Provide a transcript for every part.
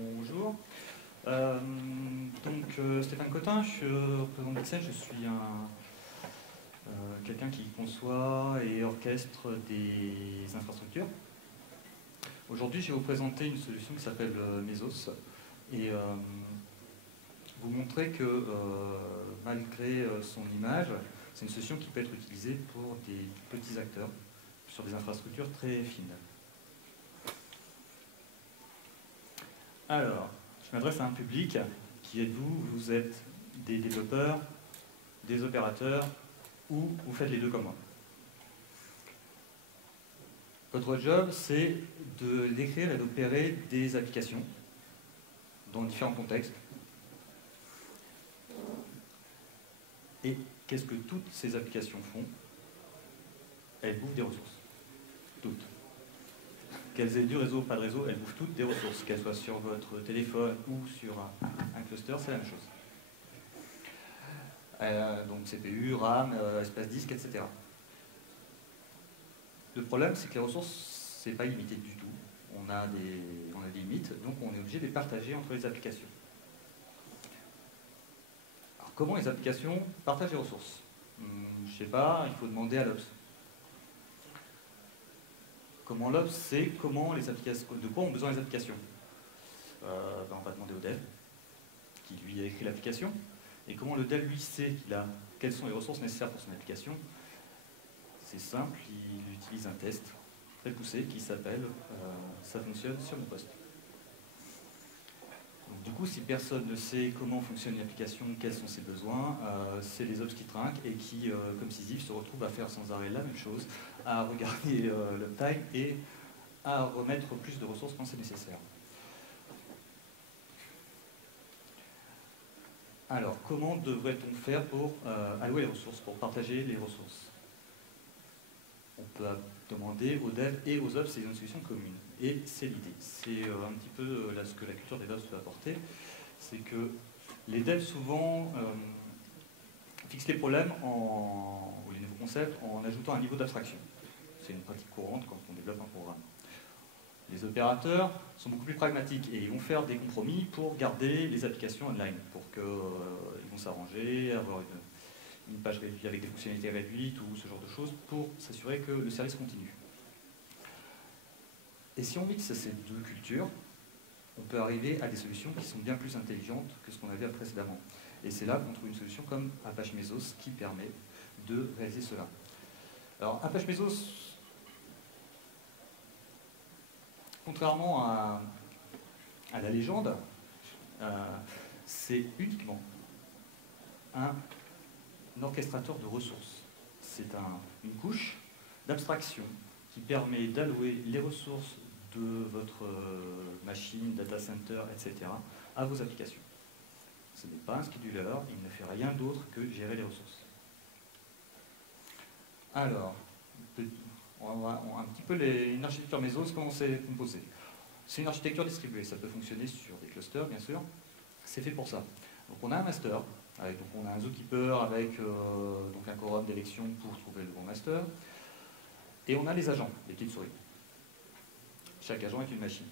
Bonjour. Stéphane Cotin, je représente Excel, je suis quelqu'un qui conçoit et orchestre des infrastructures. Aujourd'hui, je vais vous présenter une solution qui s'appelle Mesos et vous montrer que malgré son image, c'est une solution qui peut être utilisée pour des petits acteurs sur des infrastructures très fines. Alors, je m'adresse à un public. Qui êtes-vous? Vous êtes des développeurs, des opérateurs, ou vous faites les deux comme moi. Votre job, c'est d'écrire et d'opérer des applications dans différents contextes. Et qu'est-ce que toutes ces applications font? Elles bouffent des ressources. Toutes. Qu'elles aient du réseau ou pas de réseau, elles bouffent toutes des ressources. Qu'elles soient sur votre téléphone ou sur un cluster, c'est la même chose. Donc CPU, RAM, espace disque, etc. Le problème, c'est que les ressources, c'est pas illimité du tout. On a des limites, donc on est obligé de les partager entre les applications. Alors, comment les applications partagent les ressources? Je sais pas, il faut demander à l'Ops. Comment l'Ops sait de quoi ont besoin les applications? On va demander au dev, qui lui a écrit l'application. Et comment le dev, lui, sait quelles sont les ressources nécessaires pour son application? C'est simple, il utilise un test très poussé qui s'appelle ça fonctionne sur mon poste. Donc, du coup, si personne ne sait comment fonctionne l'application, quels sont ses besoins, c'est les ops qui trinquent et qui, comme Sisyphe, se retrouvent à faire sans arrêt la même chose, à regarder l'uptime et à remettre plus de ressources quand c'est nécessaire. Alors, comment devrait-on faire pour allouer les ressources, pour partager les ressources? On peut demander aux devs et aux ops, c'est une solution commune. Et c'est l'idée. C'est un petit peu ce que la culture des devs peut apporter. C'est que les devs, souvent, fixent les problèmes ou les nouveaux concepts en ajoutant un niveau d'abstraction. C'est une pratique courante quand on développe un programme. Les opérateurs sont beaucoup plus pragmatiques et ils vont faire des compromis pour garder les applications online, pour qu'ils vont s'arranger, avoir une page réduite avec des fonctionnalités réduites ou ce genre de choses pour s'assurer que le service continue. Et si on mixe ces deux cultures, on peut arriver à des solutions qui sont bien plus intelligentes que ce qu'on avait précédemment. Et c'est là qu'on trouve une solution comme Apache Mesos qui permet de réaliser cela. Alors Apache Mesos, contrairement à la légende, c'est uniquement un orchestrateur de ressources. C'est une couche d'abstraction qui permet d'allouer les ressources de votre machine, data center, etc. à vos applications. Ce n'est pas un scheduler, il ne fait rien d'autre que gérer les ressources. Alors, on va un petit peu une architecture Mesos, comment c'est composé. C'est une architecture distribuée, ça peut fonctionner sur des clusters, bien sûr. C'est fait pour ça. Donc on a un master, donc on a un zookeeper avec donc un quorum d'élection pour trouver le bon master. Et on a les agents, les petites souris. Chaque agent est une machine.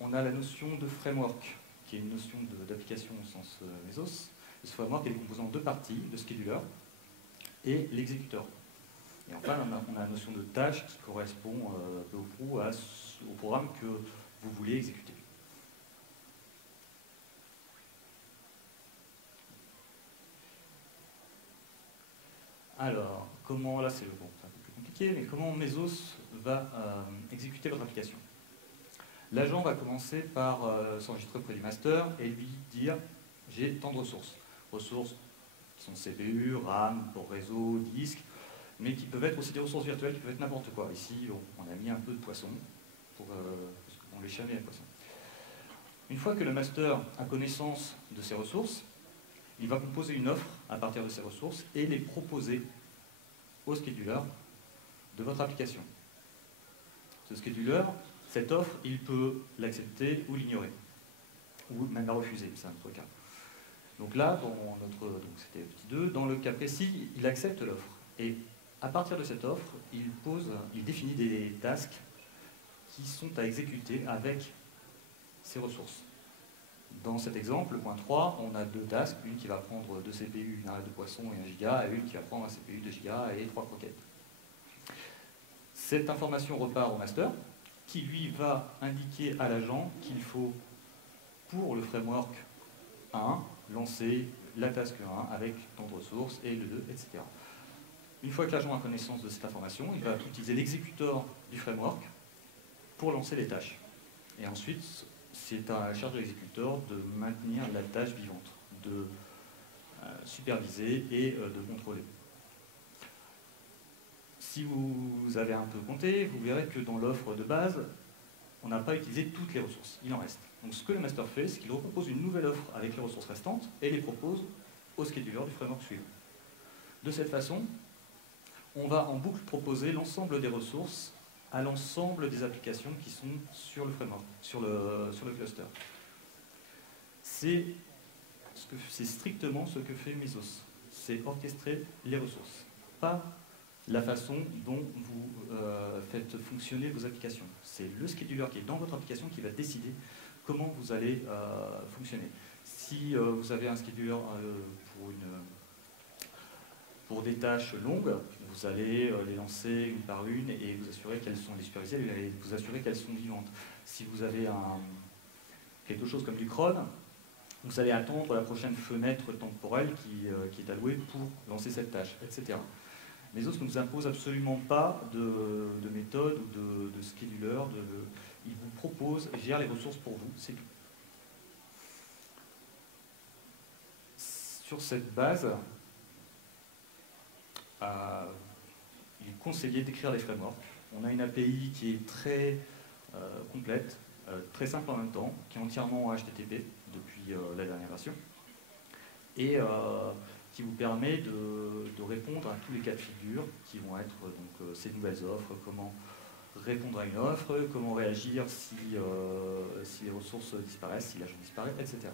On a la notion de framework, qui est une notion d'application au sens Mesos. Ce framework est composé en deux parties, le scheduler et l'exécuteur. Et enfin, on a la notion de tâche qui correspond peu ou prou au programme que vous voulez exécuter. Alors, comment, là c'est un peu plus compliqué, mais comment Mesos va exécuter votre application? L'agent va commencer par s'enregistrer auprès du master et lui dire j'ai tant de ressources. Ressources qui sont CPU, RAM, pour réseau, disque, mais qui peuvent être aussi des ressources virtuelles, qui peuvent être n'importe quoi. Ici, on a mis un peu de poisson, parce qu'on les chamet à poisson. Une fois que le master a connaissance de ces ressources, il va composer une offre à partir de ces ressources et les proposer au scheduler de votre application. Ce scheduler, cette offre, il peut l'accepter ou l'ignorer, ou même la refuser, c'est un autre cas. Donc là, c'était petit 2, dans le cas précis, il accepte l'offre. Et à partir de cette offre, il définit des tasks qui sont à exécuter avec ces ressources. Dans cet exemple, le point 3, on a deux tasks, une qui va prendre 2 CPU, une arête de poisson et 1 giga, et une qui va prendre un CPU, 2 giga et 3 croquettes. Cette information repart au master, qui lui va indiquer à l'agent qu'il faut, pour le framework 1, lancer la task 1 avec tant de ressources, et le 2, etc. Une fois que l'agent a connaissance de cette information, il va utiliser l'exécuteur du framework pour lancer les tâches. Et ensuite, c'est à la charge de l'exécuteur de maintenir la tâche vivante, de superviser et de contrôler. Si vous avez un peu compté, vous verrez que dans l'offre de base, on n'a pas utilisé toutes les ressources, il en reste. Donc ce que le master fait, c'est qu'il repropose une nouvelle offre avec les ressources restantes et les propose au scheduler du framework suivant. De cette façon, on va en boucle proposer l'ensemble des ressources à l'ensemble des applications qui sont sur le framework, sur le cluster. C'est strictement ce que fait Mesos. C'est orchestrer les ressources, pas la façon dont vous faites fonctionner vos applications. C'est le scheduler qui est dans votre application qui va décider comment vous allez fonctionner. Si vous avez un scheduler pour des tâches longues, vous allez les lancer une par une et vous assurer qu'elles sont les supervisées et vous assurer qu'elles sont vivantes. Si vous avez quelque chose comme du cron, vous allez attendre la prochaine fenêtre temporelle qui est allouée pour lancer cette tâche, etc. Mesos ne vous impose absolument pas de méthode ou de scheduler. Il vous propose, gère les ressources pour vous, c'est tout. Sur cette base, il est conseillé d'écrire des frameworks. On a une API qui est très complète, très simple en même temps, qui est entièrement en HTTP depuis la dernière version, et qui vous permet de répondre à tous les cas de figure qui vont être donc, ces nouvelles offres, comment répondre à une offre, comment réagir si les ressources disparaissent, si l'agent disparaît, etc.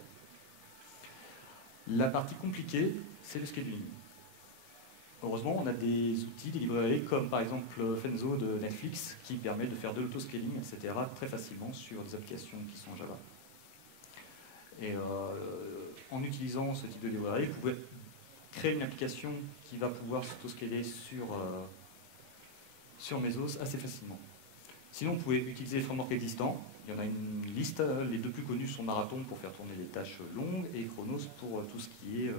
La partie compliquée, c'est le scheduling. Heureusement, on a des outils, des librairies comme par exemple Fenzo de Netflix qui permet de faire de l'autoscaling, etc. très facilement sur des applications qui sont en Java. Et en utilisant ce type de librairie, vous pouvez créer une application qui va pouvoir s'autoscaler sur Mesos assez facilement. Sinon, vous pouvez utiliser les frameworks existants. Il y en a une liste. Les deux plus connus sont Marathon pour faire tourner les tâches longues et Chronos pour tout ce qui est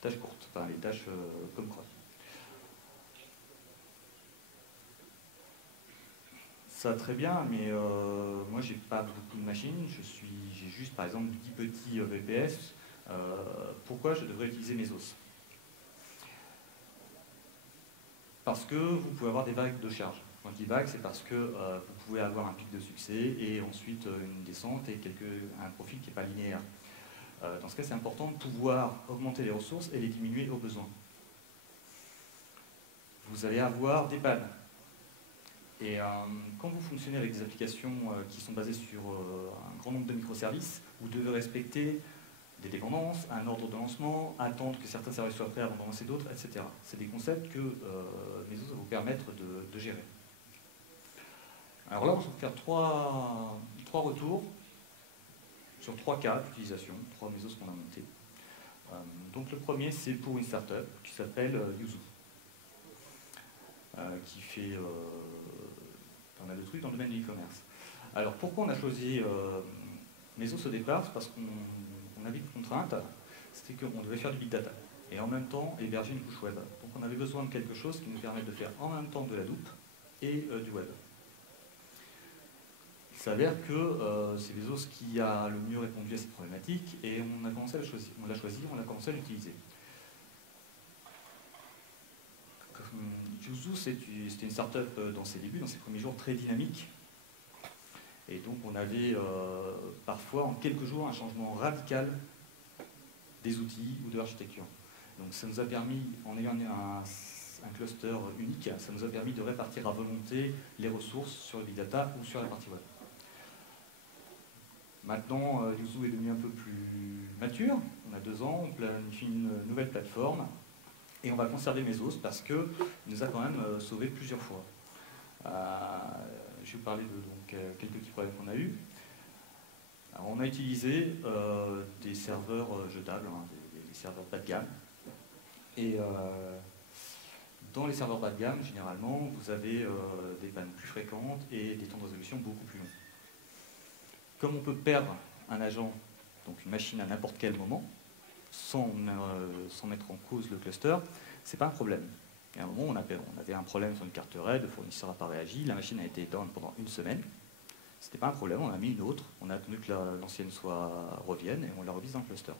tâches courtes, enfin les tâches comme cron. Ça très bien, mais moi j'ai pas beaucoup de machines. J'ai juste par exemple 10 petits VPS. Pourquoi je devrais utiliser Mesos? Parce que vous pouvez avoir des vagues de charge. Quand je dis vague, c'est parce que vous pouvez avoir un pic de succès et ensuite une descente et un profil qui n'est pas linéaire. Dans ce cas, c'est important de pouvoir augmenter les ressources et les diminuer au besoin. Vous allez avoir des pannes. Et quand vous fonctionnez avec des applications qui sont basées sur un grand nombre de microservices, vous devez respecter des dépendances, un ordre de lancement, attendre que certains services soient prêts avant de lancer d'autres, etc. C'est des concepts que Mesos va vous permettre de gérer. Alors là, on va faire trois retours sur 3 cas d'utilisation, 3 Mesos qu'on a montés. Donc le premier, c'est pour une startup qui s'appelle Yuzu, qui fait pas mal de trucs dans le domaine du e-commerce. Alors pourquoi on a choisi Mesos au départ? C'est parce qu'on avait une contrainte, c'était qu'on devait faire du big data et en même temps héberger une couche web. Donc on avait besoin de quelque chose qui nous permette de faire en même temps de la Hadoop et du web. Il s'avère que c'est Mesos qui a le mieux répondu à cette problématique et on a commencé à l'a choisi, on a commencé à l'utiliser. Yuzu, c'était une startup dans ses débuts, dans ses premiers jours, très dynamique. Et donc on avait parfois en quelques jours un changement radical des outils ou de l'architecture. Donc ça nous a permis, en ayant un cluster unique, ça nous a permis de répartir à volonté les ressources sur le big data ou sur la partie web. Maintenant, Yuzu est devenu un peu plus mature. On a 2 ans, on planifie une nouvelle plateforme et on va conserver Mesos parce qu'il nous a quand même sauvé plusieurs fois. Je vais vous parler de quelques petits problèmes qu'on a eus. Alors, on a utilisé des serveurs jetables, hein, des serveurs bas de gamme. Et dans les serveurs bas de gamme, généralement, vous avez des pannes plus fréquentes et des temps de résolution beaucoup plus longs. Comme on peut perdre un agent, donc une machine à n'importe quel moment, sans mettre en cause le cluster, c'est pas un problème. Et à un moment, on avait un problème sur une carte RAID, le fournisseur n'a pas réagi, la machine a été down pendant une semaine. C'était pas un problème, on a mis une autre, on a attendu que l'ancienne revienne et on l'a remise dans le cluster.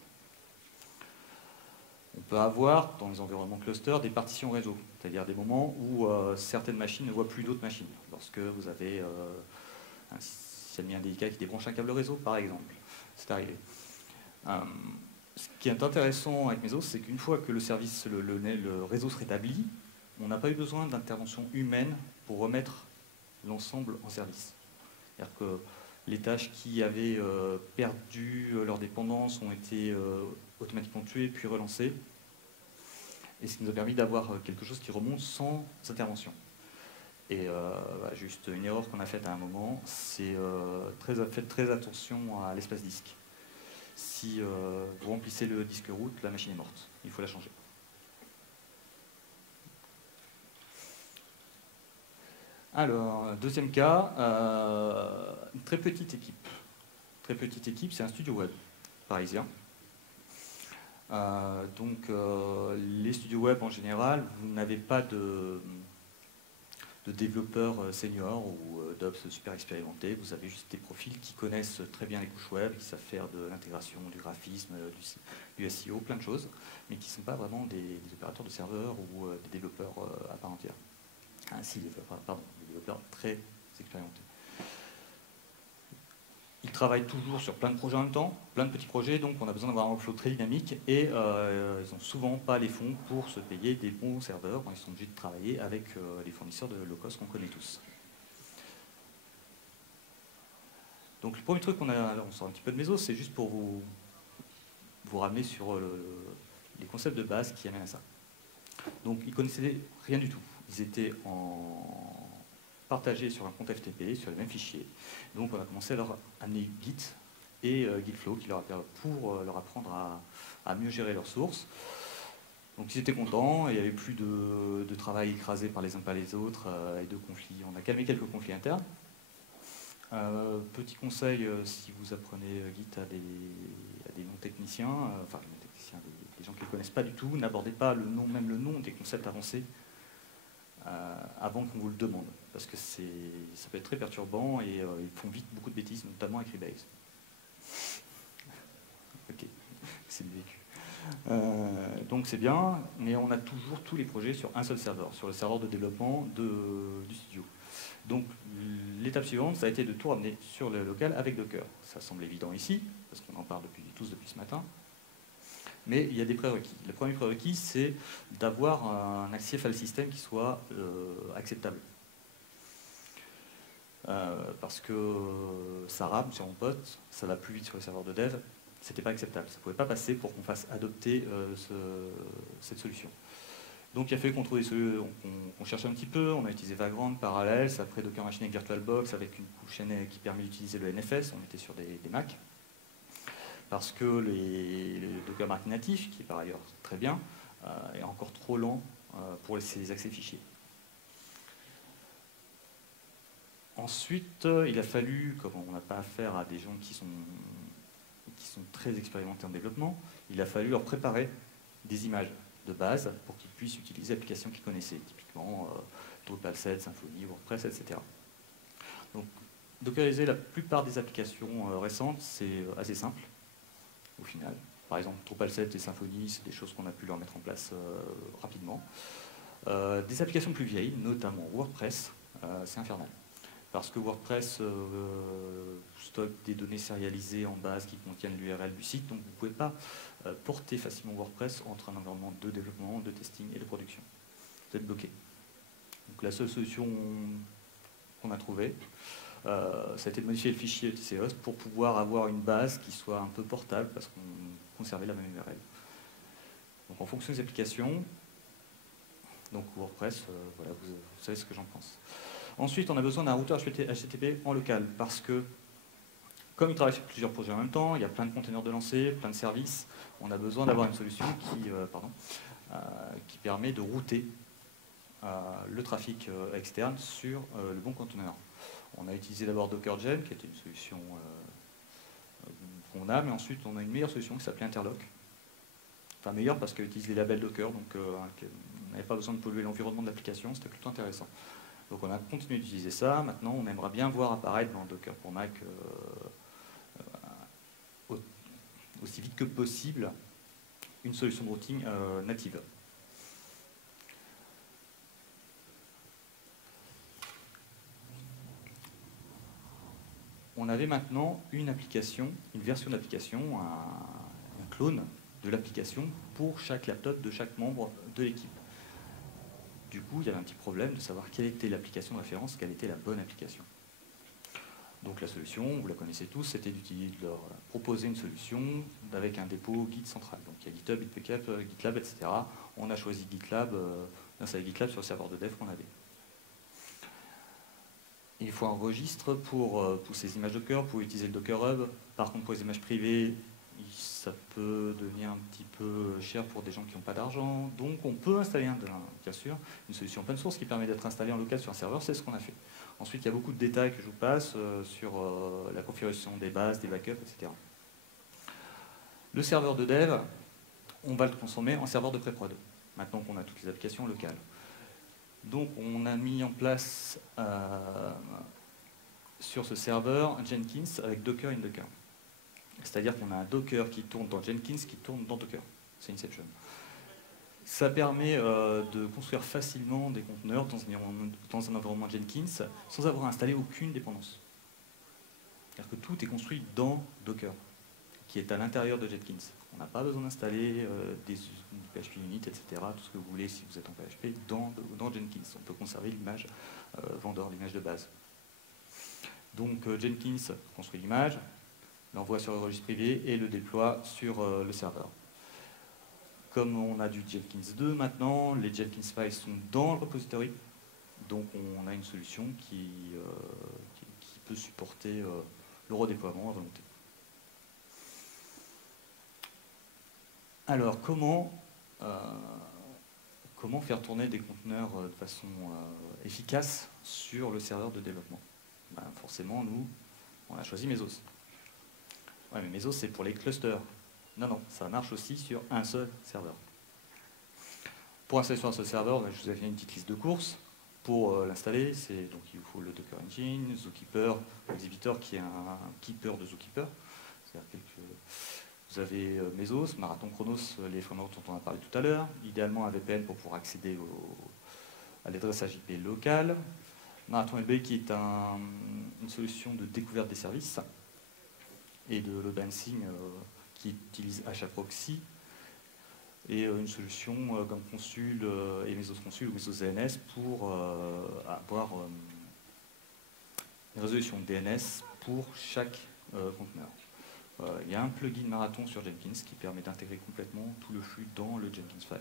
On peut avoir, dans les environnements cluster, des partitions réseau, c'est-à-dire des moments où certaines machines ne voient plus d'autres machines. Lorsque vous avez un système indélicat qui débranche un câble réseau, par exemple. C'est arrivé. Ce qui est intéressant avec Mesos, c'est qu'une fois que le réseau se rétablit, on n'a pas eu besoin d'intervention humaine pour remettre l'ensemble en service. C'est-à-dire que les tâches qui avaient perdu leur dépendance ont été automatiquement tuées puis relancées. Et ce qui nous a permis d'avoir quelque chose qui remonte sans intervention. Et juste une erreur qu'on a faite à un moment, c'est faites très attention à l'espace disque. Si vous remplissez le disque root, la machine est morte. Il faut la changer. Alors, deuxième cas, une très petite équipe. Très petite équipe, c'est un studio web parisien. Les studios web en général, vous n'avez pas de développeurs seniors ou d'ops super expérimentés. Vous avez juste des profils qui connaissent très bien les couches web, qui savent faire de l'intégration, du graphisme, du SEO, plein de choses, mais qui ne sont pas vraiment des opérateurs de serveurs ou des développeurs à part entière. Des développeurs très expérimentés. Ils travaillent toujours sur plein de projets en même temps, plein de petits projets, donc on a besoin d'avoir un workflow très dynamique et ils n'ont souvent pas les fonds pour se payer des bons serveurs quand ils sont obligés de travailler avec les fournisseurs de low-cost qu'on connaît tous. Donc le premier truc on sort un petit peu de Mesos, c'est juste pour vous ramener sur les concepts de base qui amènent à ça. Donc ils ne connaissaient rien du tout. Ils étaient partagés sur un compte FTP, sur les mêmes fichiers. Donc on a commencé à leur amener Git et Gitflow pour leur apprendre à mieux gérer leurs sources. Donc ils étaient contents, il n'y avait plus de travail écrasé par les uns par les autres et de conflits. On a calmé quelques conflits internes. Petit conseil, si vous apprenez Git à des non-techniciens, des gens qui ne le connaissent pas du tout, n'abordez pas même le nom des concepts avancés avant qu'on vous le demande, parce que ça peut être très perturbant et ils font vite beaucoup de bêtises, notamment avec Rebase. Ok, c'est du vécu. Donc c'est bien, mais on a toujours tous les projets sur un seul serveur, sur le serveur de développement du studio. Donc l'étape suivante, ça a été de tout ramener sur le local avec Docker. Ça semble évident ici, parce qu'on en parle tous depuis ce matin. Mais il y a des prérequis. Le premier prérequis, c'est d'avoir un accès file system qui soit acceptable. Parce que ça rame sur mon pote, ça va plus vite sur le serveur de dev, c'était pas acceptable. Ça ne pouvait pas passer pour qu'on fasse adopter cette solution. Donc il a fallu qu'on cherche un petit peu, on a utilisé Vagrant, Parallels, après Docker Machine avec VirtualBox, avec une couche qui permet d'utiliser le NFS, on était sur des Mac. Parce que le Docker Mark natif, qui est par ailleurs très bien, est encore trop lent pour les accès fichiers. Ensuite, il a fallu, comme on n'a pas affaire à des gens qui sont très expérimentés en développement, il a fallu leur préparer des images de base pour qu'ils puissent utiliser l'application qu'ils connaissaient, typiquement Drupal 7, Symfony, WordPress, etc. Donc, dockeriser la plupart des applications récentes, c'est assez simple. Au final. Par exemple, Drupal 7 et Symfony, c'est des choses qu'on a pu leur mettre en place rapidement. Des applications plus vieilles, notamment WordPress, c'est infernal. Parce que WordPress stocke des données sérialisées en base qui contiennent l'URL du site, donc vous ne pouvez pas porter facilement WordPress entre un environnement de développement, de testing et de production. Vous êtes bloqué. Donc la seule solution qu'on a trouvée, ça a été de modifier le fichier TCOS pour pouvoir avoir une base qui soit un peu portable parce qu'on conservait la même URL. Donc en fonction des applications, donc WordPress, voilà, vous savez ce que j'en pense. Ensuite, on a besoin d'un routeur HTTP en local parce que Comme il travaille sur plusieurs projets en même temps, il y a plein de conteneurs de lancer, plein de services, on a besoin d'avoir une solution qui permet de router le trafic externe sur le bon conteneur. On a utilisé d'abord DockerGen, qui était une solution qu'on a, mais ensuite on a une meilleure solution qui s'appelait Interlock. Enfin meilleure parce qu'elle utilise les labels Docker, donc on n'avait pas besoin de polluer l'environnement de l'application, c'était plutôt intéressant. Donc on a continué d'utiliser ça. Maintenant, on aimerait bien voir apparaître dans Docker pour Mac aussi vite que possible une solution de routing native. On avait maintenant une application, une version d'application, un clone de l'application pour chaque laptop de chaque membre de l'équipe. Du coup, il y avait un petit problème de savoir quelle était l'application de référence, quelle était la bonne application. Donc la solution, vous la connaissez tous, c'était de leur proposer une solution avec un dépôt Git central. Donc il y a GitHub, Bitbucket, GitLab, etc. On a choisi GitLab, d'installer GitLab sur le serveur de dev qu'on avait. Il faut un registre pour ces images Docker, pour utiliser le Docker Hub. Par contre, pour les images privées, ça peut devenir un petit peu cher pour des gens qui n'ont pas d'argent. Donc on peut installer, bien sûr, une solution open source qui permet d'être installée en local sur un serveur. C'est ce qu'on a fait. Ensuite, il y a beaucoup de détails que je vous passe sur la configuration des bases, des backups, etc. Le serveur de dev, on va le transformer en serveur de pré-prod, maintenant qu'on a toutes les applications locales. Donc on a mis en place sur ce serveur un Jenkins avec Docker in Docker. C'est-à-dire qu'on a un Docker qui tourne dans Jenkins, qui tourne dans Docker. C'est Inception. Ça permet de construire facilement des conteneurs dans un environnement Jenkins sans avoir installé aucune dépendance. C'est-à-dire que tout est construit dans Docker, qui est à l'intérieur de Jenkins. On n'a pas besoin d'installer des PHP Unit, etc., tout ce que vous voulez si vous êtes en PHP, dans Jenkins. On peut conserver l'image vendeur, l'image de base. Donc Jenkins construit l'image, l'envoie sur le registre privé et le déploie sur le serveur. Comme on a du Jenkins 2 maintenant, les Jenkins files sont dans le repository, donc on a une solution qui peut supporter le redéploiement à volonté. Alors, comment faire tourner des conteneurs de façon efficace sur le serveur de développement? Ben, forcément, nous, on a choisi Mesos. Ouais, mais Mesos, c'est pour les clusters. Non, ça marche aussi sur un seul serveur. Pour installer sur un seul serveur, je vous ai fait une petite liste de courses. Pour l'installer, donc il vous faut le Docker Engine, Zookeeper, Exhibitor qui est un keeper de Zookeeper. Vous avez Mesos, Marathon, Chronos, les frameworks dont on a parlé tout à l'heure. Idéalement un VPN pour pouvoir accéder à l'adressage IP local. Marathon LB qui est une solution de découverte des services et de load balancing qui utilise HAProxy et une solution comme Consul et Mesos Consul ou Mesos DNS pour avoir une résolution DNS pour chaque conteneur. Il y a un plugin Marathon sur Jenkins qui permet d'intégrer complètement tout le flux dans le Jenkins file.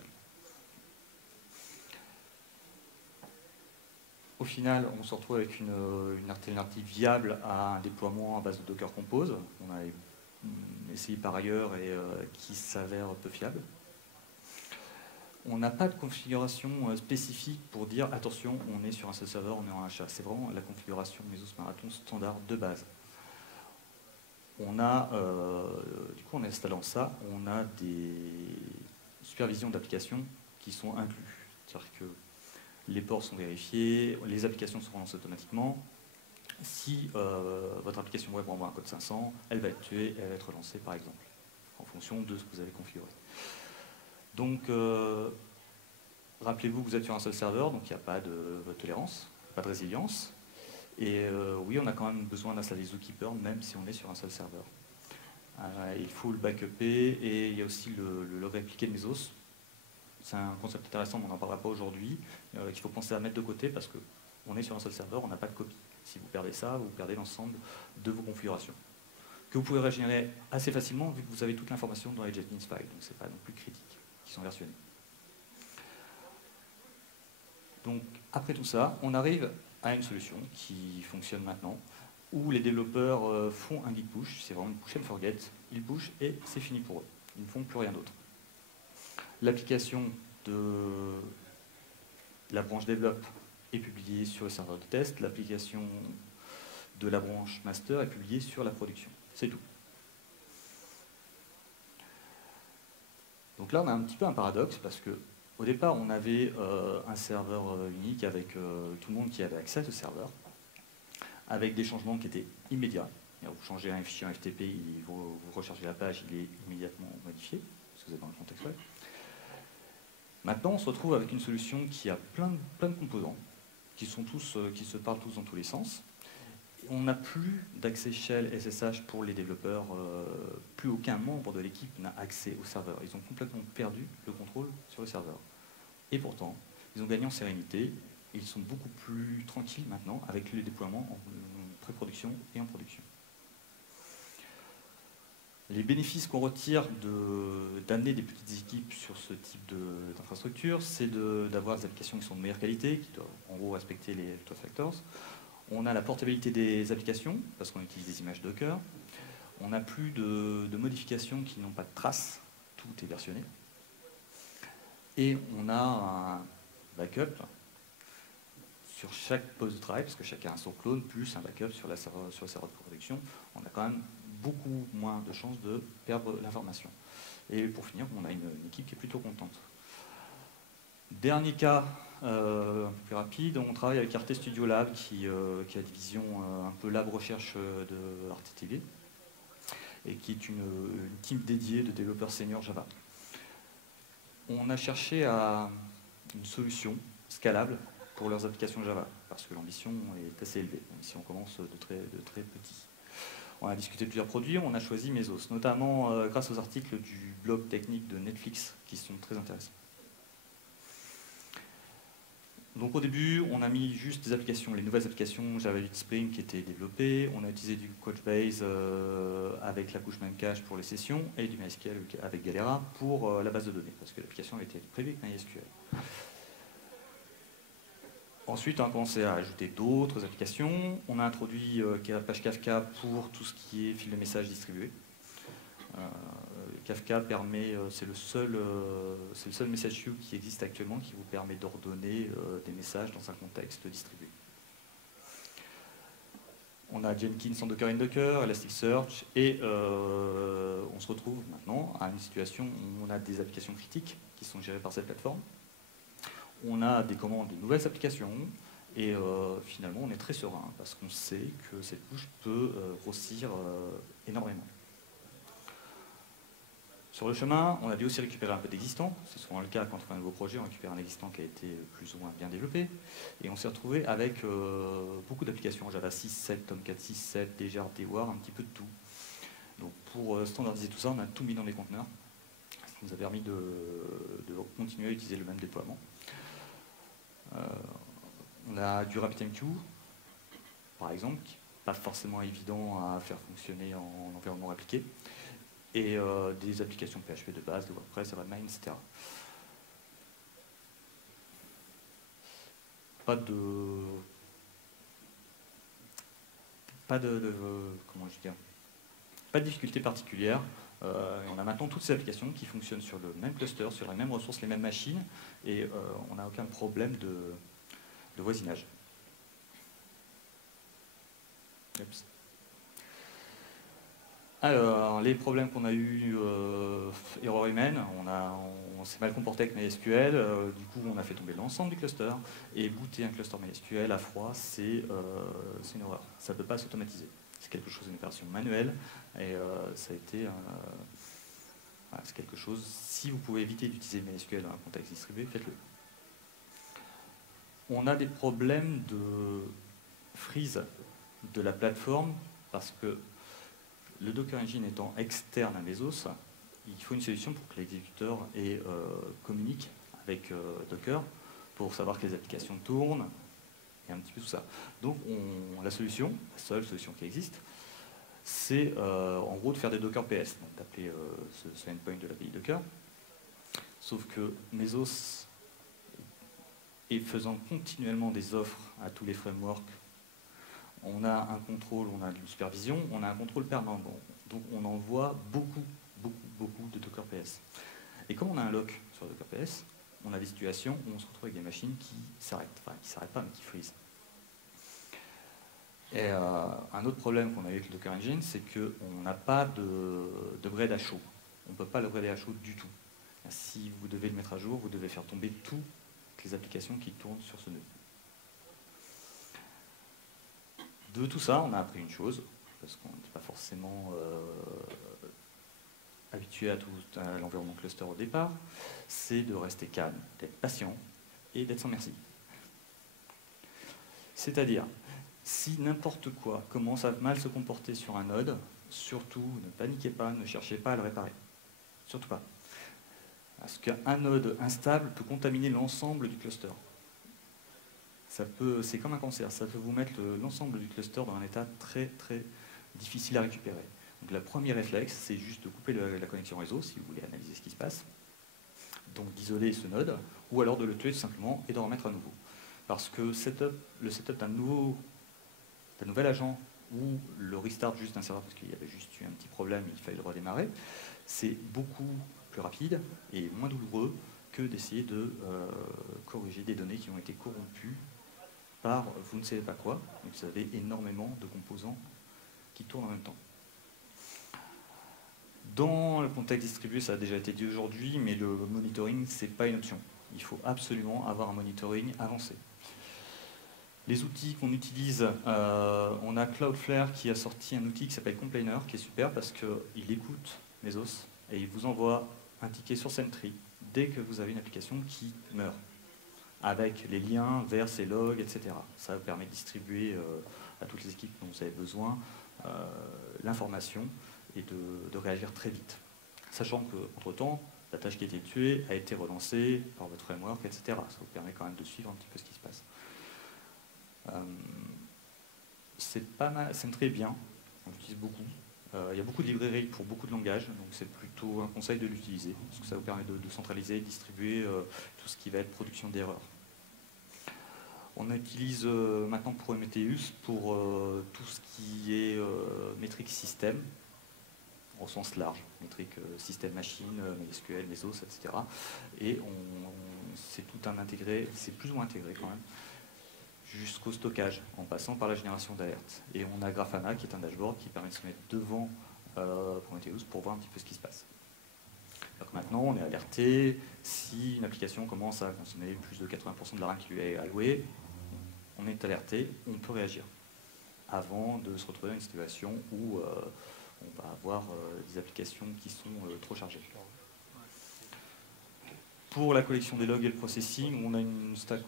Au final, on se retrouve avec une alternative viable à un déploiement à base de Docker Compose. On a essayé par ailleurs et qui s'avère peu fiable. On n'a pas de configuration spécifique pour dire attention, on est sur un seul serveur, on est en HA. C'est vraiment la configuration Mesos Marathon standard de base. On a, du coup, en installant ça, on a des supervisions d'applications qui sont incluses. C'est-à-dire que les ports sont vérifiés, les applications sont relancées automatiquement. Si votre application web envoie un code 500, elle va être tuée, elle va être relancée par exemple, en fonction de ce que vous avez configuré. Donc, rappelez-vous que vous êtes sur un seul serveur, donc il n'y a pas de tolérance, pas de résilience. Et oui, on a quand même besoin d'installer Zookeeper, même si on est sur un seul serveur. Il faut le backuper et il y a aussi le répliquer de Mesos. C'est un concept intéressant, mais on n'en parlera pas aujourd'hui, qu'il faut penser à mettre de côté parce qu'on est sur un seul serveur, on n'a pas de copie. Si vous perdez ça, vous perdez l'ensemble de vos configurations. Que vous pouvez régénérer assez facilement vu que vous avez toute l'information dans les Jenkins files, donc ce n'est pas non plus critique, qui sont versionnés. Donc après tout ça, on arrive à une solution qui fonctionne maintenant où les développeurs font un git push, c'est vraiment push and forget, ils pushent et c'est fini pour eux. Ils ne font plus rien d'autre. L'application de la branche develop est publiée sur le serveur de test, l'application de la branche master est publiée sur la production. C'est tout. Donc là, on a un petit peu un paradoxe parce que au départ, on avait un serveur unique avec tout le monde qui avait accès à ce serveur, avec des changements qui étaient immédiats. Vous changez un fichier en FTP, vous rechargez la page, il est immédiatement modifié, parce que vous êtes dans le contexte web. Maintenant, on se retrouve avec une solution qui a plein de composants, qui se parlent tous dans tous les sens. On n'a plus d'accès shell SSH pour les développeurs, plus aucun membre de l'équipe n'a accès au serveur. Ils ont complètement perdu le contrôle sur le serveur. Et pourtant, ils ont gagné en sérénité, et ils sont beaucoup plus tranquilles maintenant avec le déploiement en pré-production et en production. Les bénéfices qu'on retire d'amener des petites équipes sur ce type d'infrastructure, c'est d'avoir des applications qui sont de meilleure qualité, qui doivent en gros respecter les two factors. On a la portabilité des applications, parce qu'on utilise des images Docker. On n'a plus de modifications qui n'ont pas de traces, tout est versionné. Et on a un backup sur chaque poste de travail, parce que chacun a son clone, plus un backup sur le serveur de production. On a quand même beaucoup moins de chances de perdre l'information. Et pour finir, on a une équipe qui est plutôt contente. Dernier cas, un peu plus rapide, on travaille avec Arte Studio Lab, qui est la division un peu lab recherche de Arte TV, et qui est une team dédiée de développeurs seniors Java. On a cherché à une solution scalable pour leurs applications Java, parce que l'ambition est assez élevée, même si on commence de très petit. On a discuté de plusieurs produits, on a choisi Mesos, notamment grâce aux articles du blog technique de Netflix, qui sont très intéressants. Donc au début, on a mis juste des applications, les nouvelles applications Java 8 Spring qui étaient développées. On a utilisé du Couchbase avec la couche Memcache pour les sessions et du MySQL avec Galera pour la base de données, parce que l'application avait été prévue avec MySQL. Ensuite, on a commencé à ajouter d'autres applications. On a introduit Apache Kafka pour tout ce qui est fil de messages distribué. Kafka permet, c'est le seul message queue qui existe actuellement qui vous permet d'ordonner des messages dans un contexte distribué. On a Jenkins en Docker in Docker, Elasticsearch, et on se retrouve maintenant à une situation où on a des applications critiques qui sont gérées par cette plateforme. On a des commandes de nouvelles applications, et finalement on est très serein parce qu'on sait que cette couche peut grossir énormément. Sur le chemin, on a dû aussi récupérer un peu d'existant. C'est souvent le cas quand on fait un nouveau projet, on récupère un existant qui a été plus ou moins bien développé. Et on s'est retrouvé avec beaucoup d'applications Java 6, 7, Tomcat 6, 7, déjà Dewar, un petit peu de tout. Donc pour standardiser tout ça, on a tout mis dans les conteneurs. Ça nous a permis de continuer à utiliser le même déploiement. On a du RabbitMQ, par exemple, qui n'est pas forcément évident à faire fonctionner en environnement répliqué. Et des applications PHP de base, de WordPress, de Redmine, etc. Pas de difficulté particulière. On a maintenant toutes ces applications qui fonctionnent sur le même cluster, sur les mêmes ressources, les mêmes machines, et on n'a aucun problème de voisinage. Oups. Alors, les problèmes qu'on a eu, erreur humaine, on s'est mal comporté avec MySQL, du coup on a fait tomber l'ensemble du cluster, et booter un cluster MySQL à froid, c'est une horreur. Ça ne peut pas s'automatiser. C'est quelque chose, une opération manuelle, et ça a été... voilà, c'est quelque chose, si vous pouvez éviter d'utiliser MySQL dans un contexte distribué, faites-le. On a des problèmes de freeze de la plateforme, parce que le Docker Engine étant externe à Mesos, il faut une solution pour que l'exécuteur communique avec Docker pour savoir que les applications tournent et un petit peu tout ça. Donc la solution, la seule solution qui existe, c'est en gros de faire des Docker PS, donc d'appeler ce endpoint de l'API Docker. Sauf que Mesos est faisant continuellement des offres à tous les frameworks on a un contrôle, on a une supervision, on a un contrôle permanent. Donc on envoie beaucoup de Docker PS. Et comme on a un lock sur Docker PS, on a des situations où on se retrouve avec des machines qui s'arrêtent, enfin qui ne s'arrêtent pas, mais qui freeze. Et un autre problème qu'on a avec le Docker Engine, c'est qu'on n'a pas d'upgrade à chaud. On ne peut pas l'upgrader à chaud du tout. Si vous devez le mettre à jour, vous devez faire tomber toutes les applications qui tournent sur ce nœud. De tout ça, on a appris une chose, parce qu'on n'était pas forcément habitué à l'environnement cluster au départ, c'est de rester calme, d'être patient et d'être sans merci. C'est-à-dire, si n'importe quoi commence à mal se comporter sur un node, surtout ne paniquez pas, ne cherchez pas à le réparer. Surtout pas. Parce qu'un node instable peut contaminer l'ensemble du cluster. C'est comme un cancer, ça peut vous mettre l'ensemble du cluster dans un état très difficile à récupérer. Donc le premier réflexe, c'est juste de couper la connexion réseau, si vous voulez analyser ce qui se passe. Donc d'isoler ce node, ou alors de le tuer tout simplement et de remettre à nouveau. Parce que le setup d'un nouvel agent, ou le restart juste d'un serveur, parce qu'il y avait juste eu un petit problème, il fallait le redémarrer, c'est beaucoup plus rapide et moins douloureux que d'essayer de corriger des données qui ont été corrompues par vous ne savez pas quoi. Donc vous avez énormément de composants qui tournent en même temps. Dans le contexte distribué, ça a déjà été dit aujourd'hui, mais le monitoring, ce n'est pas une option. Il faut absolument avoir un monitoring avancé. Les outils qu'on utilise, on a Cloudflare qui a sorti un outil qui s'appelle Complainer, qui est super parce qu'il écoute Mesos et il vous envoie un ticket sur Sentry dès que vous avez une application qui meurt, avec les liens vers ses logs, etc. Ça vous permet de distribuer à toutes les équipes dont vous avez besoin l'information et de réagir très vite. Sachant qu'entre-temps, la tâche qui a été tuée a été relancée par votre framework, etc. Ça vous permet quand même de suivre un petit peu ce qui se passe. C'est pas mal, c'est très bien, on l'utilise beaucoup. Il y a beaucoup de librairies pour beaucoup de langages, donc c'est plutôt un conseil de l'utiliser, parce que ça vous permet de centraliser, de distribuer tout ce qui va être production d'erreurs. On utilise maintenant Prometheus pour tout ce qui est métrique système, au sens large, métrique système machine, MySQL, Mesos, etc. Et c'est tout un intégré, c'est plus ou moins intégré quand même, jusqu'au stockage, en passant par la génération d'alertes. Et on a Grafana, qui est un dashboard qui permet de se mettre devant Prometheus pour voir un petit peu ce qui se passe. Donc maintenant, on est alerté si une application commence à consommer plus de 80% de la RAM qui lui est allouée, on est alerté, on peut réagir, avant de se retrouver dans une situation où on va avoir des applications qui sont trop chargées. Pour la collection des logs et le processing, on a une stack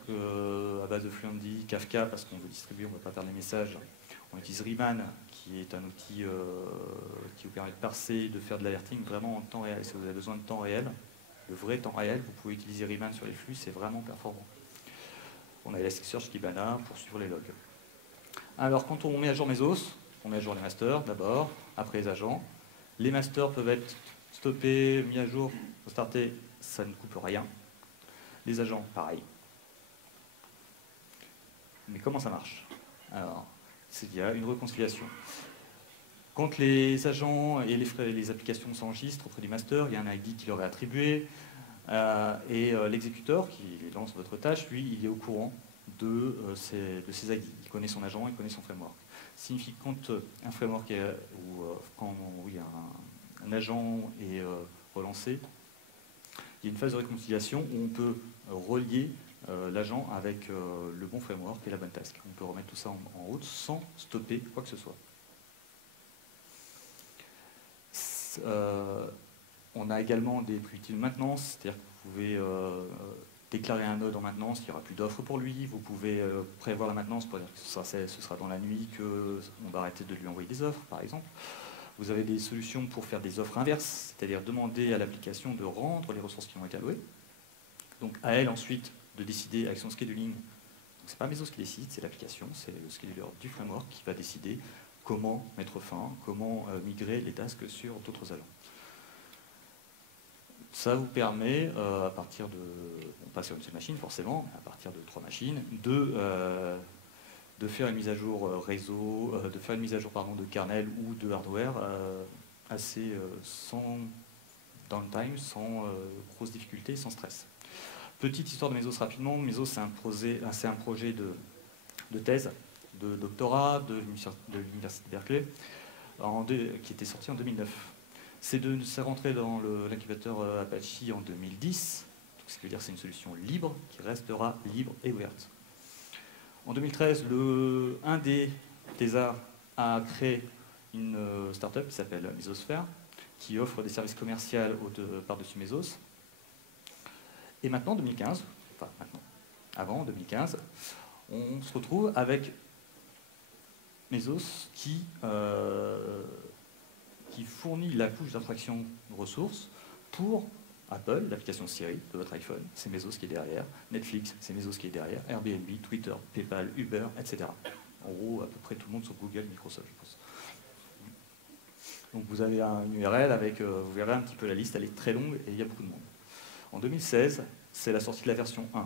à base de Fluentd, Kafka, parce qu'on veut distribuer, on ne va pas perdre les messages. On utilise Riemann, qui est un outil qui vous permet de parser, de faire de l'alerting vraiment en temps réel. Si vous avez besoin de temps réel, le vrai temps réel, vous pouvez utiliser Riemann sur les flux, c'est vraiment performant. On a Elasticsearch, Kibana pour suivre les logs. Alors, quand on met à jour Mesos, on met à jour les masters d'abord, après les agents. Les masters peuvent être stoppés, mis à jour, restartés, ça ne coupe rien. Les agents, pareil. Mais comment ça marche? Alors, il y a une réconciliation. Quand les agents et les applications s'enregistrent auprès du master, il y a un ID qui leur est attribué, et l'exécuteur qui lance votre tâche, lui, il est au courant de ses ID. Il connaît son agent, il connaît son framework. Ça signifie que quand un framework quand un agent est relancé, il y a une phase de réconciliation où on peut relier l'agent avec le bon framework et la bonne task. On peut remettre tout ça en route sans stopper quoi que ce soit. On a également des preventives de maintenance, c'est-à-dire que vous pouvez déclarer un node en maintenance, il n'y aura plus d'offres pour lui, vous pouvez prévoir la maintenance pour dire que ce sera dans la nuit qu'on va arrêter de lui envoyer des offres, par exemple. Vous avez des solutions pour faire des offres inverses, c'est-à-dire demander à l'application de rendre les ressources qui ont été allouées. Donc à elle ensuite de décider avec son scheduling. Ce n'est pas Mesos qui décide, c'est l'application, c'est le scheduler du framework qui va décider comment mettre fin, comment migrer les tasks sur d'autres agents. Ça vous permet, à partir de, pas sur une seule machine forcément, mais à partir de 3 machines, de de faire une mise à jour réseau, de faire une mise à jour de kernel ou de hardware assez sans downtime, sans grosse difficulté, sans stress. Petite histoire de Mesos rapidement. Mesos, c'est un projet de thèse, de doctorat de l'université de Berkeley, qui était sorti en 2009. C'est rentré dans l'incubateur Apache en 2010, ce qui veut dire que c'est une solution libre qui restera libre et ouverte. En 2013, un des thésards a créé une start-up qui s'appelle Mesosphere, qui offre des services commerciaux par-dessus Mesos. Et maintenant, 2015, enfin maintenant, avant 2015, on se retrouve avec Mesos qui fournit la couche d'abstraction ressources pour Apple, l'application Siri de votre iPhone, c'est Mesos qui est derrière, Netflix, c'est Mesos qui est derrière, Airbnb, Twitter, PayPal, Uber, etc. En gros, à peu près tout le monde sur Google, Microsoft, je pense. Donc vous avez une URL avec, vous verrez un petit peu la liste, elle est très longue et il y a beaucoup de monde. En 2016, c'est la sortie de la version 1.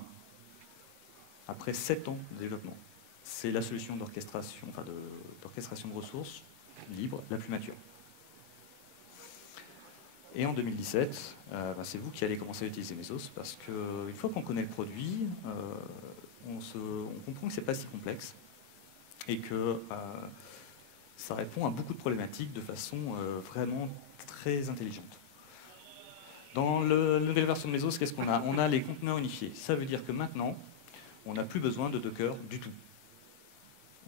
Après 7 ans de développement, c'est la solution d'orchestration de ressources libre la plus mature. Et en 2017, c'est vous qui allez commencer à utiliser Mesos parce qu'une fois qu'on connaît le produit, on comprend que ce n'est pas si complexe et que ça répond à beaucoup de problématiques de façon vraiment très intelligente. Dans la nouvelle version de Mesos, qu'est-ce qu'on a? On a les conteneurs unifiés. Ça veut dire que maintenant, on n'a plus besoin de Docker du tout.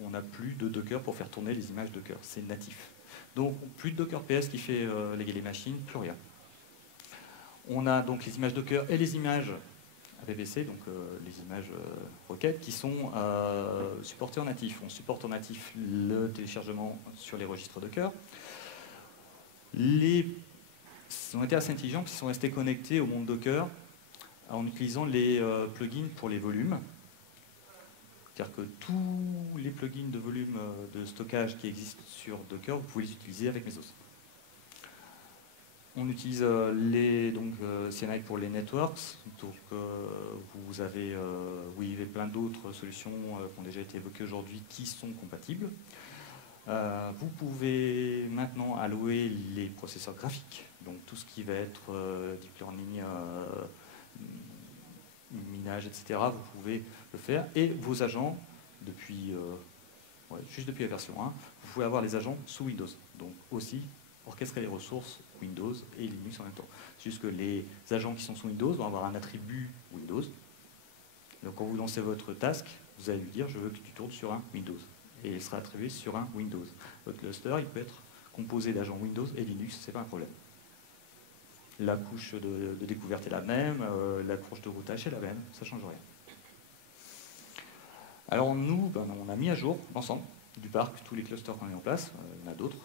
On n'a plus de Docker pour faire tourner les images Docker. C'est natif. Donc, plus de Docker PS qui fait les machines, plus rien. On a donc les images Docker et les images APPC, donc les images requêtes, qui sont supportées en natif. On supporte en natif le téléchargement sur les registres Docker. Ils ont été assez intelligents parce qu'ils sont restés connectés au monde Docker en utilisant les plugins pour les volumes. C'est-à-dire que tous les plugins de volume de stockage qui existent sur Docker, vous pouvez les utiliser avec Mesos. On utilise CNI pour les networks, donc vous avez plein d'autres solutions qui ont déjà été évoquées aujourd'hui qui sont compatibles. Vous pouvez maintenant allouer les processeurs graphiques, donc tout ce qui va être deep learning, minage, etc. Vous pouvez le faire. Et vos agents, juste depuis la version 1, vous pouvez avoir les agents sous Windows. Donc aussi orchestrer les ressources Windows et Linux en même temps. C'est juste que les agents qui sont sous Windows vont avoir un attribut Windows. Donc quand vous lancez votre task, vous allez lui dire « je veux que tu tournes sur un Windows ». Et il sera attribué sur un Windows. Votre cluster, il peut être composé d'agents Windows et Linux, c'est pas un problème. La couche de découverte est la même, la couche de routage est la même, ça ne change rien. Alors nous, on a mis à jour l'ensemble du parc, tous les clusters qu'on a mis en place, il y en a d'autres.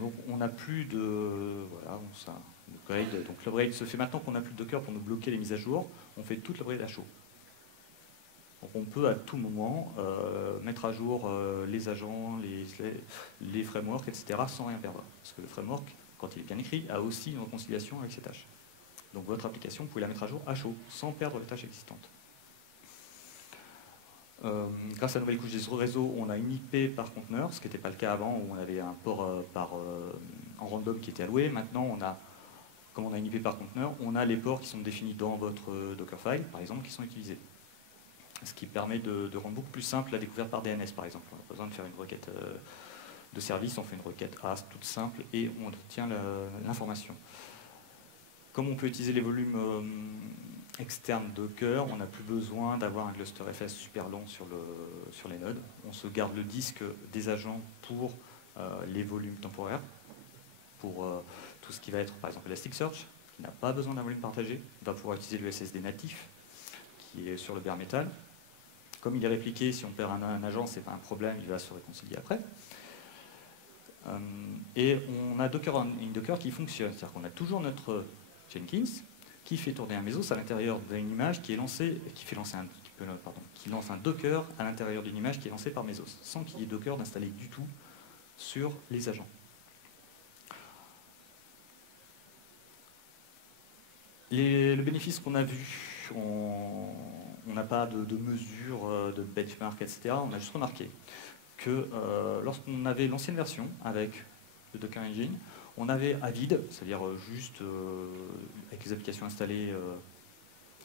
Donc on n'a plus de... Voilà, l'upgrade. Donc l'upgrade se fait maintenant qu'on n'a plus de Docker pour nous bloquer les mises à jour, on fait toute l'upgrade à chaud. Donc on peut à tout moment mettre à jour les agents, les frameworks, etc. sans rien perdre. Parce que le framework, quand il est bien écrit, a aussi une réconciliation avec ses tâches. Donc votre application, vous pouvez la mettre à jour à chaud, sans perdre les tâches existantes. Grâce à la nouvelle couche des réseaux, on a une IP par conteneur, ce qui n'était pas le cas avant, où on avait un port en random qui était alloué. Maintenant, comme on a une IP par conteneur, on a les ports qui sont définis dans votre Dockerfile, par exemple, qui sont utilisés. Ce qui permet de rendre beaucoup plus simple la découverte par DNS, par exemple. On n'a pas besoin de faire une requête de service, on fait une requête AST toute simple et on obtient l'information. Comme on peut utiliser les volumes externes Docker, on n'a plus besoin d'avoir un cluster FS super long sur les nodes. On se garde le disque des agents pour les volumes temporaires, pour tout ce qui va être par exemple Elasticsearch, qui n'a pas besoin d'un volume partagé, il va pouvoir utiliser le SSD natif, qui est sur le bare metal. Comme il est répliqué, si on perd un agent, ce n'est pas un problème, il va se réconcilier après. Et on a une Docker qui fonctionne, c'est-à-dire qu'on a toujours notre Jenkins qui fait tourner un Mesos à l'intérieur d'une image qui est lancée, qui lance un Docker à l'intérieur d'une image qui est lancée par Mesos, sans qu'il y ait Docker d'installer du tout sur les agents. Le bénéfice qu'on a vu on n'a pas de mesure, de benchmark, etc. On a juste remarqué que lorsqu'on avait l'ancienne version avec le Docker Engine, on avait à vide, c'est-à-dire juste avec les applications installées,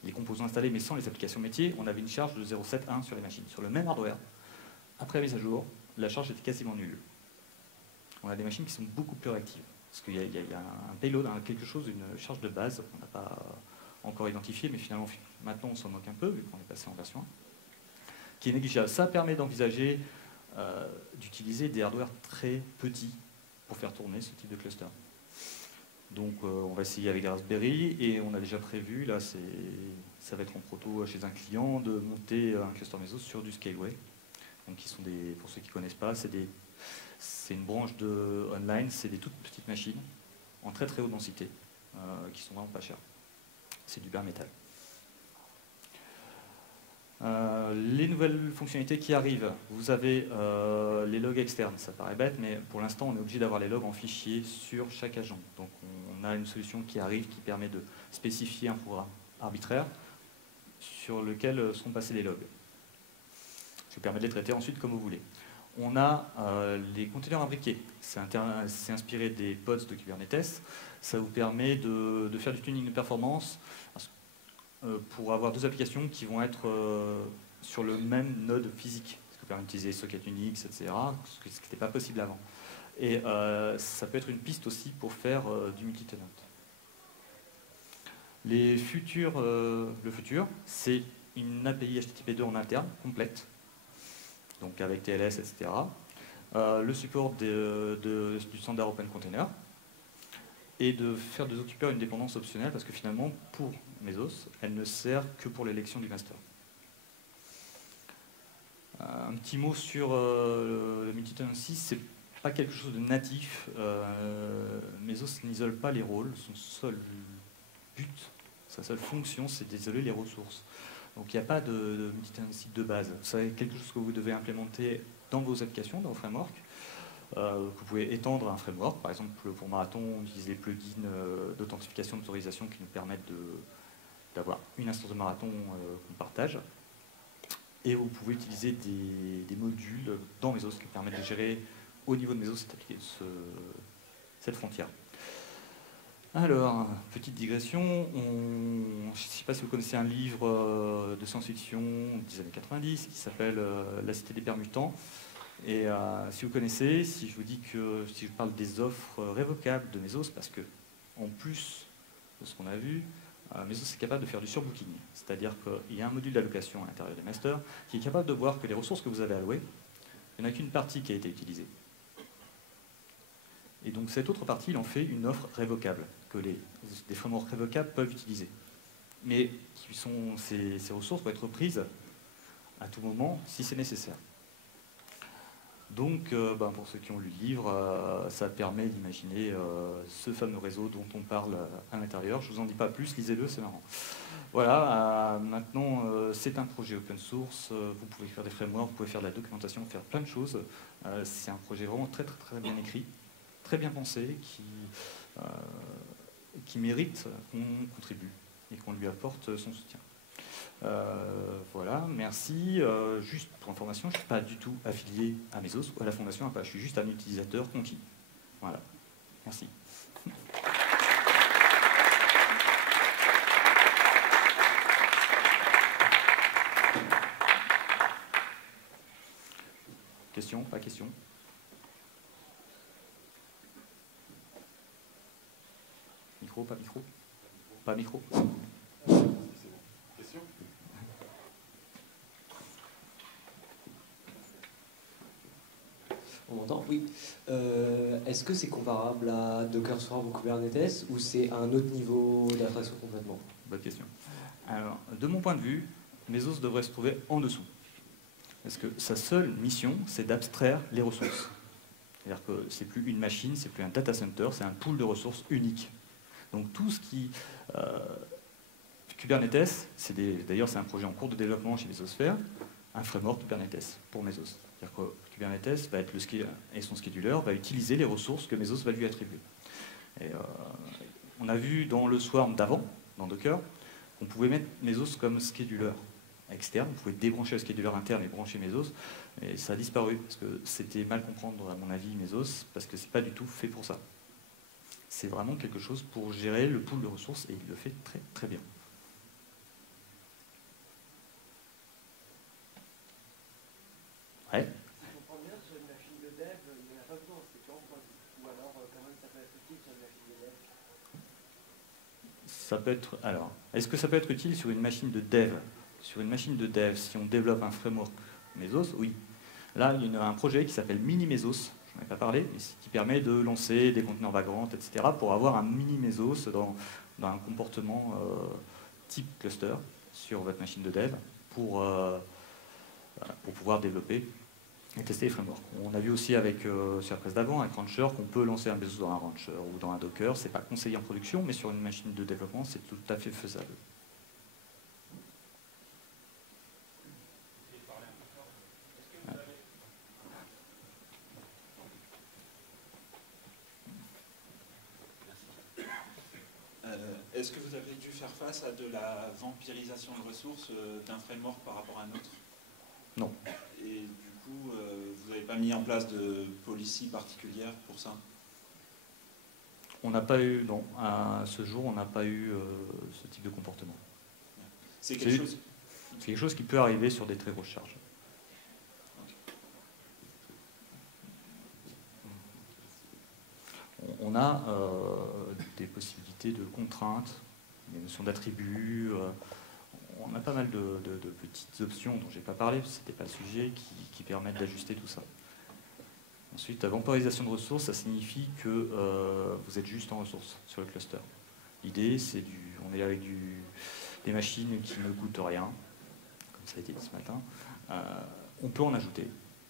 les composants installés, mais sans les applications métiers, on avait une charge de 0,71 sur les machines. Sur le même hardware, après la mise à jour, la charge était quasiment nulle. On a des machines qui sont beaucoup plus réactives. Parce qu'il y a un payload, quelque chose, une charge de base qu'on n'a pas encore identifiée, mais finalement, maintenant on s'en moque un peu, vu qu'on est passé en version 1, qui est négligeable. Ça permet d'envisager d'utiliser des hardwares très petits pour faire tourner ce type de cluster. Donc on va essayer avec des Raspberry, et on a déjà prévu, là ça va être en proto chez un client, de monter un cluster Mesos sur du Scaleway. Donc qui sont pour ceux qui ne connaissent pas, c'est une branche de online, c'est des toutes petites machines en très très haute densité, qui sont vraiment pas chères. C'est du bare metal. Les nouvelles fonctionnalités qui arrivent, vous avez les logs externes, ça paraît bête, mais pour l'instant on est obligé d'avoir les logs en fichier sur chaque agent. Donc on a une solution qui arrive qui permet de spécifier un programme arbitraire sur lequel sont passés les logs. Ça vous permet de les traiter ensuite comme vous voulez. On a les containers imbriqués. C'est inspiré des pods de Kubernetes. Ça vous permet de faire du tuning de performance pour avoir deux applications qui vont être sur le même node physique. Ça vous permet d'utiliser Socket Unix, etc., ce qui n'était pas possible avant. Et ça peut être une piste aussi pour faire du multi-tenant. Le futur, c'est une API HTTP2 en interne, complète, donc avec TLS, etc. Le support du standard Open Container, et de faire de Zookeeper une dépendance optionnelle, parce que finalement, pour Mesos, elle ne sert que pour l'élection du master. Un petit mot sur le multi-tenancy, c'est pas quelque chose de natif. Mesos n'isole pas les rôles, son seul but, sa seule fonction, c'est d'isoler les ressources. Donc il n'y a pas de multi-tenancy de base. C'est quelque chose que vous devez implémenter dans vos applications, dans vos frameworks. Vous pouvez étendre un framework, par exemple pour Marathon, on utilise les plugins d'authentification, d'autorisation qui nous permettent d'avoir une instance de Marathon qu'on partage. Et vous pouvez utiliser des modules dans Mesos qui permettent de gérer au niveau de Mesos cette frontière. Alors, petite digression, je ne sais pas si vous connaissez un livre de science-fiction des années 90 qui s'appelle La Cité des permutants. Et si vous connaissez, si je vous dis que si je parle des offres révocables de Mesos, parce que en plus de ce qu'on a vu, Mesos est capable de faire du surbooking. C'est-à-dire qu'il y a un module d'allocation à l'intérieur des masters qui est capable de voir que les ressources que vous avez allouées, il n'y en a qu'une partie qui a été utilisée. Et donc cette autre partie, il en fait une offre révocable, que des frameworks révocables peuvent utiliser. Mais ces ressources vont être prises à tout moment si c'est nécessaire. Donc, pour ceux qui ont lu le livre, ça permet d'imaginer ce fameux réseau dont on parle à l'intérieur. Je ne vous en dis pas plus, lisez-le, c'est marrant. Voilà, maintenant, c'est un projet open source. Vous pouvez faire des frameworks, vous pouvez faire de la documentation, faire plein de choses. C'est un projet vraiment très, très, très bien écrit, très bien pensé, qui mérite qu'on contribue et qu'on lui apporte son soutien. Voilà, merci. Juste pour information, je ne suis pas du tout affilié à Mesos ou à la Fondation Apache. Je suis juste un utilisateur conquis. Voilà, merci. Question, pas question? Micro, pas micro? Pas micro? Question? On m'entend? Oui. Est-ce que c'est comparable à Docker Swarm ou Kubernetes ou c'est un autre niveau d'abstraction complètement? Bonne question. Alors, de mon point de vue, Mesos devrait se trouver en dessous. Parce que sa seule mission, c'est d'abstraire les ressources. C'est-à-dire que c'est plus une machine, c'est plus un data center, c'est un pool de ressources unique. Donc tout ce qui... Kubernetes, d'ailleurs c'est un projet en cours de développement chez Mesosphere, un framework Kubernetes pour Mesos. C'est-à-dire que Kubernetes va être et son scheduler va utiliser les ressources que Mesos va lui attribuer. Et, on a vu dans le Swarm d'avant, dans Docker, qu'on pouvait mettre Mesos comme scheduler. externe. Vous pouvez débrancher le scheduler interne et brancher Mesos, et ça a disparu parce que c'était mal comprendre, à mon avis, Mesos, parce que c'est pas du tout fait pour ça. C'est vraiment quelque chose pour gérer le pool de ressources et il le fait très très bien. Ouais. Si je comprends bien, sur une machine de dev, il n'y en a pas besoin, c'est tout en prod. Ou alors, quand même, ça peut être utile sur une machine de dev. Ça peut être. Alors, est-ce que ça peut être utile sur une machine de dev? Sur une machine de dev, si on développe un framework Mesos, oui. Là, il y a un projet qui s'appelle Mini Mesos, je n'en ai pas parlé, mais qui permet de lancer des conteneurs vagrants, etc., pour avoir un mini Mesos dans un comportement type cluster sur votre machine de dev pour pouvoir développer et tester les frameworks. On a vu aussi avec, sur la presse d'avant, avec Rancher, qu'on peut lancer un Mesos dans un Rancher ou dans un Docker. Ce n'est pas conseillé en production, mais sur une machine de développement, c'est tout à fait faisable. Est-ce que vous avez dû faire face à de la vampirisation de ressources d'un framework par rapport à un autre? Non. Et du coup, vous n'avez pas mis en place de policy particulière pour ça? On n'a pas eu, non, à ce jour, on n'a pas eu ce type de comportement. C'est quelque chose qui peut arriver sur des très grosses charges. On a des possibilités de contraintes, des notions d'attributs. On a pas mal de petites options dont je n'ai pas parlé, ce n'était pas le sujet, qui permettent d'ajuster tout ça. Ensuite, la vampirisation de ressources, ça signifie que vous êtes juste en ressources sur le cluster. L'idée, c'est on est avec des machines qui ne coûtent rien, comme ça a été dit ce matin. On peut en ajouter.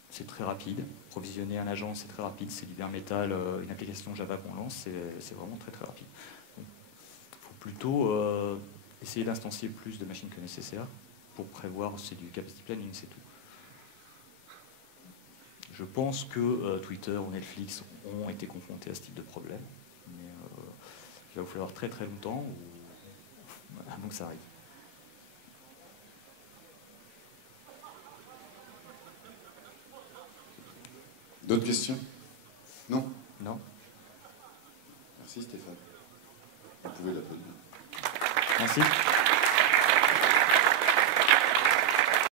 C'est très rapide. Provisionner un agent, c'est très rapide. C'est du bare metal, une application Java qu'on lance, c'est vraiment très très rapide. Il faut plutôt essayer d'instancier plus de machines que nécessaire pour prévoir, c'est du capacity planning, c'est tout. Je pense que Twitter ou Netflix ont été confrontés à ce type de problème, mais il va vous falloir très très longtemps avant que ça arrive. D'autres questions? Non? Non. Merci Stéphane. Vous pouvez l'applaudir. Merci.